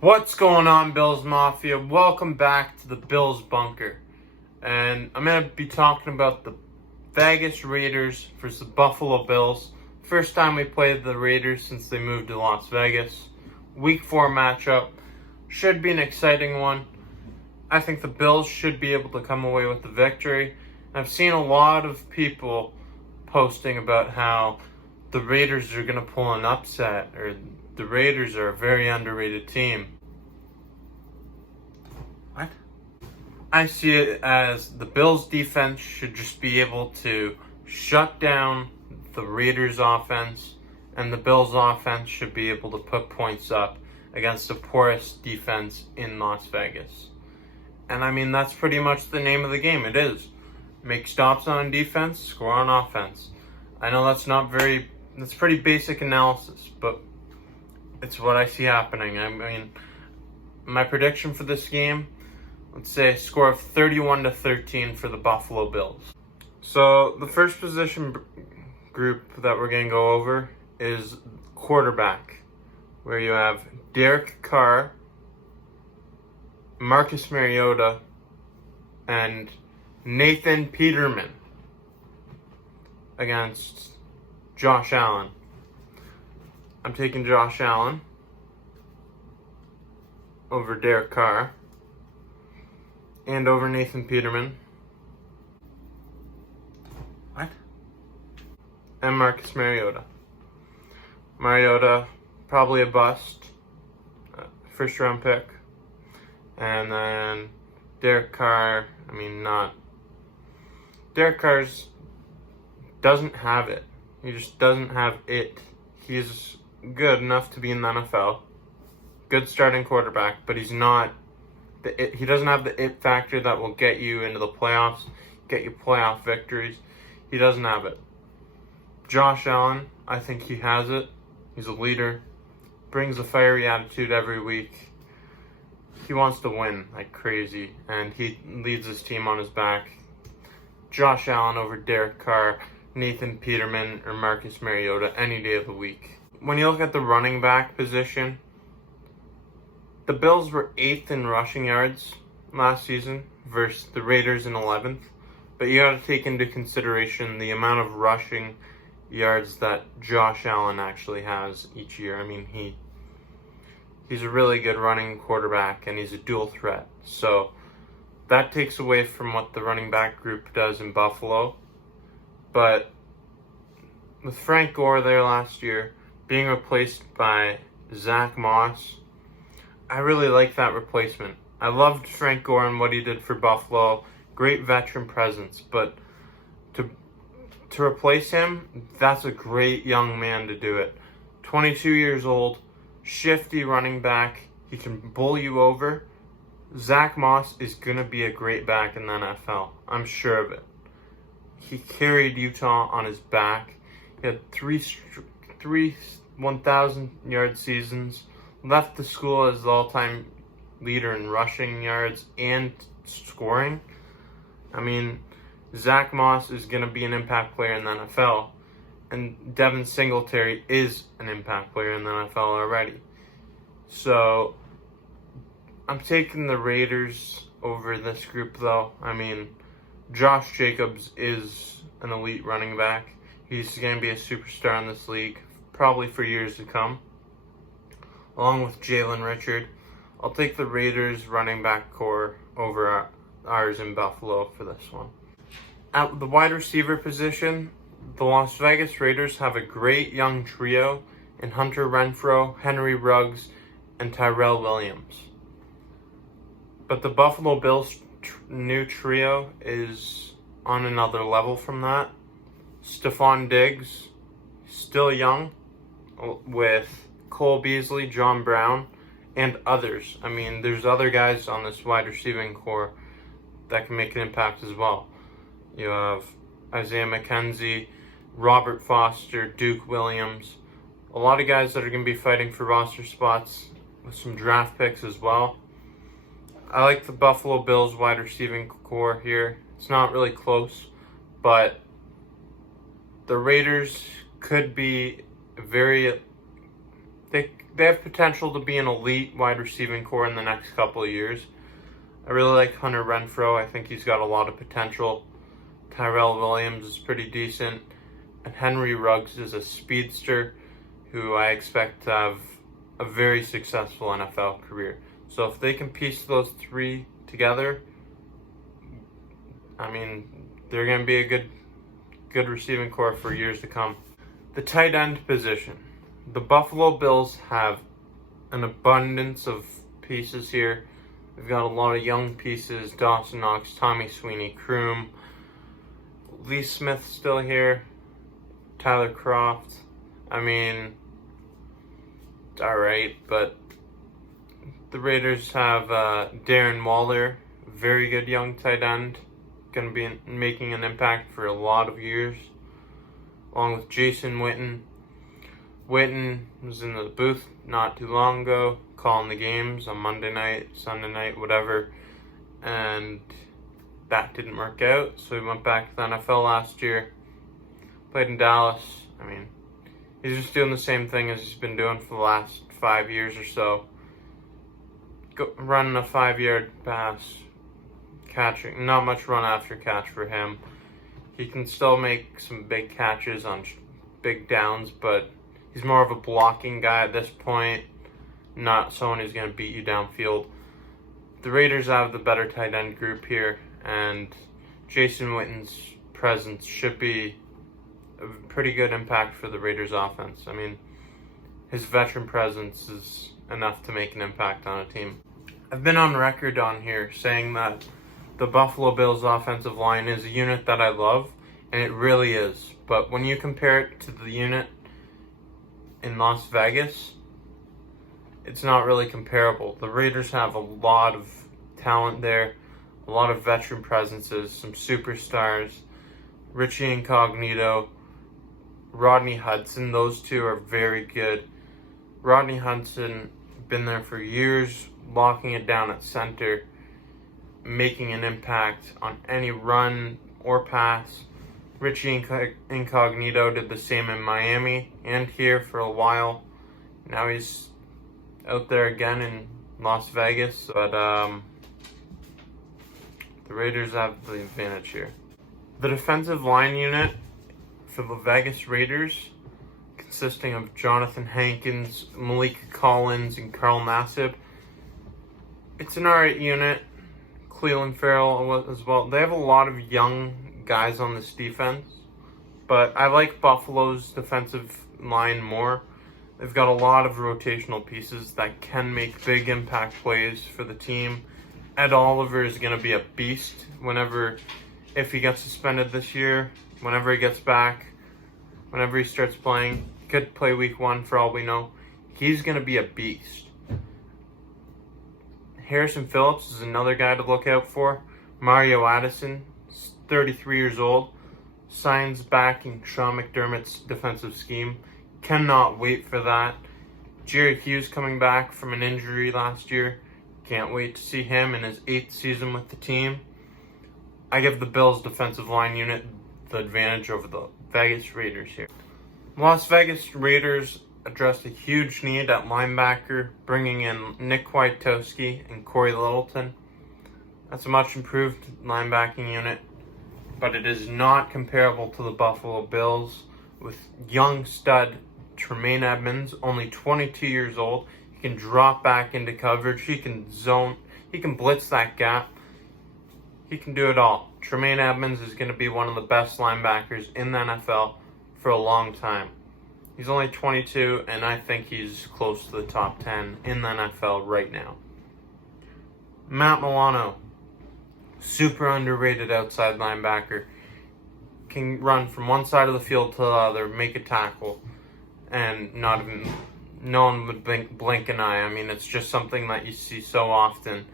What's going on, Bills Mafia? Welcome back to the Bills Bunker. And I'm going to be talking about the Vegas Raiders versus the Buffalo Bills. First time we played the Raiders since they moved to Las Vegas. Week 4 matchup. Should be an exciting one. I think the Bills should be able to come away with the victory. I've seen a lot of people posting about how the Raiders are going to pull an upset, or the Raiders are a very underrated team. What? I see it as the Bills defense should just be able to shut down the Raiders offense, and the Bills offense should be able to put points up against the poorest defense in Las Vegas. And I mean, that's pretty much the name of the game. It is. Make stops on defense, score on offense. I know that's pretty basic analysis, but it's what I see happening. I mean, my prediction for this game, let's say a score of 31-13 for the Buffalo Bills. So the first position group that we're going to go over is quarterback, where you have Derek Carr, Marcus Mariota, and Nathan Peterman against Josh Allen. I'm taking Josh Allen over Derek Carr and over Nathan Peterman. What? And Marcus Mariota. Mariota, probably a bust. First round pick. And then Derek Carr, Derek Carr doesn't have it. He just doesn't have it. He's good enough to be in the NFL. Good starting quarterback, but he's not he doesn't have the it factor that will get you into the playoffs, get you playoff victories. He doesn't have it. Josh Allen, I think he has it. He's a leader. Brings a fiery attitude every week. He wants to win like crazy, and he leads his team on his back. Josh Allen over Derek Carr, Nathan Peterman, or Marcus Mariota any day of the week. When you look at the running back position, the Bills were 8th in rushing yards last season versus the Raiders in 11th. But you got to take into consideration the amount of rushing yards that Josh Allen actually has each year. I mean, he's a really good running quarterback, and he's a dual threat. So that takes away from what the running back group does in Buffalo. But with Frank Gore there last year being replaced by Zach Moss, I really like that replacement. I loved Frank Gore and what he did for Buffalo. Great veteran presence. But to replace him, that's a great young man to do it. 22 years old, shifty running back. He can bull you over. Zach Moss is going to be a great back in the NFL. I'm sure of it. He carried Utah on his back. He had three 1,000-yard seasons. Left the school as the all-time leader in rushing yards and scoring. I mean, Zach Moss is going to be an impact player in the NFL. And Devin Singletary is an impact player in the NFL already. So, I'm taking the Raiders over this group, though. I mean, Josh Jacobs is an elite running back. He's going to be a superstar in this league, probably for years to come. Along with Jalen Richard, I'll take the Raiders running back core over ours in Buffalo for this one. At the wide receiver position, the Las Vegas Raiders have a great young trio in Hunter Renfrow, Henry Ruggs, and Tyrell Williams. But the Buffalo Bills new trio is on another level from that. Stephon Diggs, still young, with Cole Beasley, John Brown, and others. I mean, there's other guys on this wide receiving core that can make an impact as well. You have Isaiah McKenzie, Robert Foster, Duke Williams. A lot of guys that are going to be fighting for roster spots with some draft picks as well. I like the Buffalo Bills wide receiving core here. It's not really close, but the Raiders could be very They have potential to be an elite wide receiving core in the next couple of years. I really like Hunter Renfrow. I think he's got a lot of potential. Tyrell Williams is pretty decent. And Henry Ruggs is a speedster who I expect to have a very successful NFL career. So if they can piece those three together, I mean, they're going to be a good receiving core for years to come. The tight end position. The Buffalo Bills have an abundance of pieces here. They've got a lot of young pieces. Dawson Knox, Tommy Sweeney, Kroom, Lee Smith still here, Tyler Croft. I mean, it's alright, but the Raiders have Darren Waller, very good young tight end, going to be making an impact for a lot of years, along with Jason Witten. Witten was in the booth not too long ago, calling the games on Monday night, Sunday night, whatever, and that didn't work out, so he went back to the NFL last year, played in Dallas. I mean, he's just doing the same thing as he's been doing for the last 5 years or so. Running a 5-yard pass, catching, not much run after catch for him. He can still make some big catches on big downs, but he's more of a blocking guy at this point, not someone who's going to beat you downfield. The Raiders have the better tight end group here, and Jason Witten's presence should be a pretty good impact for the Raiders offense. I mean, his veteran presence is enough to make an impact on a team. I've been on record on here saying that the Buffalo Bills offensive line is a unit that I love, and it really is. But when you compare it to the unit in Las Vegas, it's not really comparable. The Raiders have a lot of talent there, a lot of veteran presences, some superstars. Richie Incognito, Rodney Hudson, those two are very good. Rodney Hudson, been there for years, locking it down at center, making an impact on any run or pass. Richie Incognito did the same in Miami and here for a while. Now he's out there again in Las Vegas, but the Raiders have the advantage here. The defensive line unit for the Vegas Raiders, consisting of Jonathan Hankins, Malik Collins, and Carl Nassib, it's an alright unit. Cleveland Farrell as well. They have a lot of young guys on this defense, but I like Buffalo's defensive line more. They've got a lot of rotational pieces that can make big impact plays for the team. Ed Oliver is going to be a beast if he gets suspended this year, whenever he gets back, whenever he starts playing. He could play week 1 for all we know. He's going to be a beast. Harrison Phillips is another guy to look out for. Mario Addison, 33 years old, signs back in Sean McDermott's defensive scheme. Cannot wait for that. Jerry Hughes coming back from an injury last year. Can't wait to see him in his 8th season with the team. I give the Bills defensive line unit the advantage over the Vegas Raiders here. Las Vegas Raiders addressed a huge need at linebacker, bringing in Nick Kwiatkowski and Corey Littleton. That's a much improved linebacking unit, but it is not comparable to the Buffalo Bills with young stud Tremaine Edmonds, only 22 years old. He can drop back into coverage. He can zone. He can blitz that gap. He can do it all. Tremaine Edmonds is going to be one of the best linebackers in the NFL for a long time. He's only 22, and I think he's close to the top 10 in the NFL right now. Matt Milano, super underrated outside linebacker. Can run from one side of the field to the other, make a tackle, and no one would blink an eye. I mean, it's just something that you see so often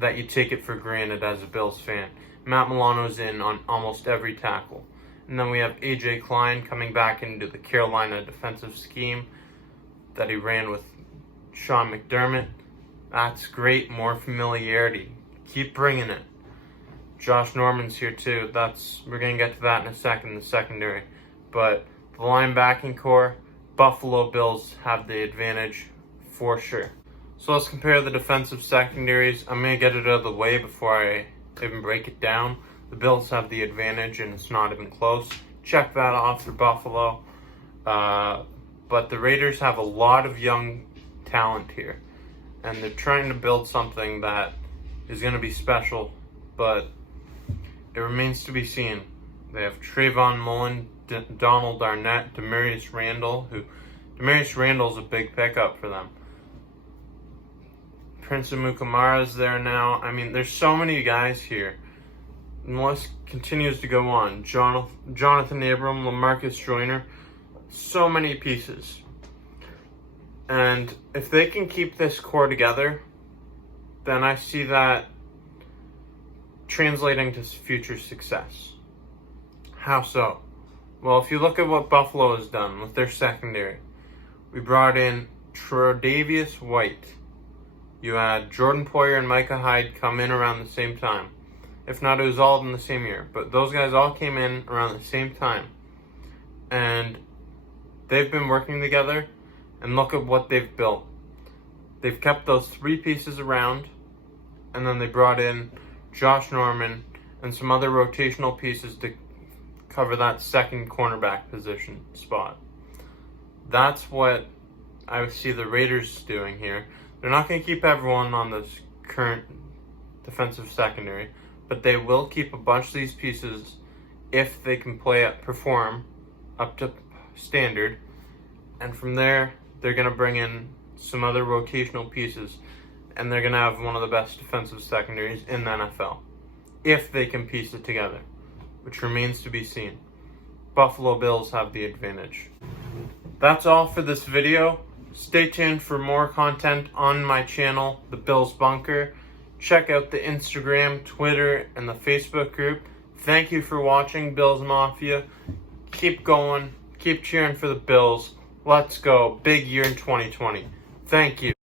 that you take it for granted as a Bills fan. Matt Milano's in on almost every tackle. And then we have A.J. Klein coming back into the Carolina defensive scheme that he ran with Sean McDermott. That's great, more familiarity. Keep bringing it. Josh Norman's here too. We're going to get to that in a second, the secondary. But the linebacking core, Buffalo Bills have the advantage for sure. So let's compare the defensive secondaries. I'm going to get it out of the way before I even break it down. The Bills have the advantage, and it's not even close. Check that off for Buffalo. But the Raiders have a lot of young talent here, and they're trying to build something that is going to be special, but it remains to be seen. They have Trayvon Mullen, Donald Arnett, Demarius Randall, Demarius Randall's a big pickup for them. Prince Amukamara's there now. I mean, there's so many guys here. And the list continues to go on. Jonathan Abram, LaMarcus Joyner, so many pieces. And if they can keep this core together, then I see that translating to future success. How so? Well, if you look at what Buffalo has done with their secondary, we brought in Tre'Davious White. You had Jordan Poyer and Micah Hyde come in around the same time. If not, it was all in the same year. But those guys all came in around the same time. And they've been working together, and look at what they've built. They've kept those three pieces around, and then they brought in Josh Norman and some other rotational pieces to cover that second cornerback position spot. That's what I see the Raiders doing here. They're not going to keep everyone on this current defensive secondary, but they will keep a bunch of these pieces if they can perform up to standard. And from there, they're going to bring in some other rotational pieces, and they're going to have one of the best defensive secondaries in the NFL if they can piece it together, which remains to be seen. Buffalo Bills have the advantage. That's all for this video. Stay tuned for more content on my channel, The Bills Bunker. Check out the Instagram, Twitter, and the Facebook group. Thank you for watching, Bills Mafia. Keep going. Keep cheering for the Bills. Let's go. Big year in 2020. Thank you.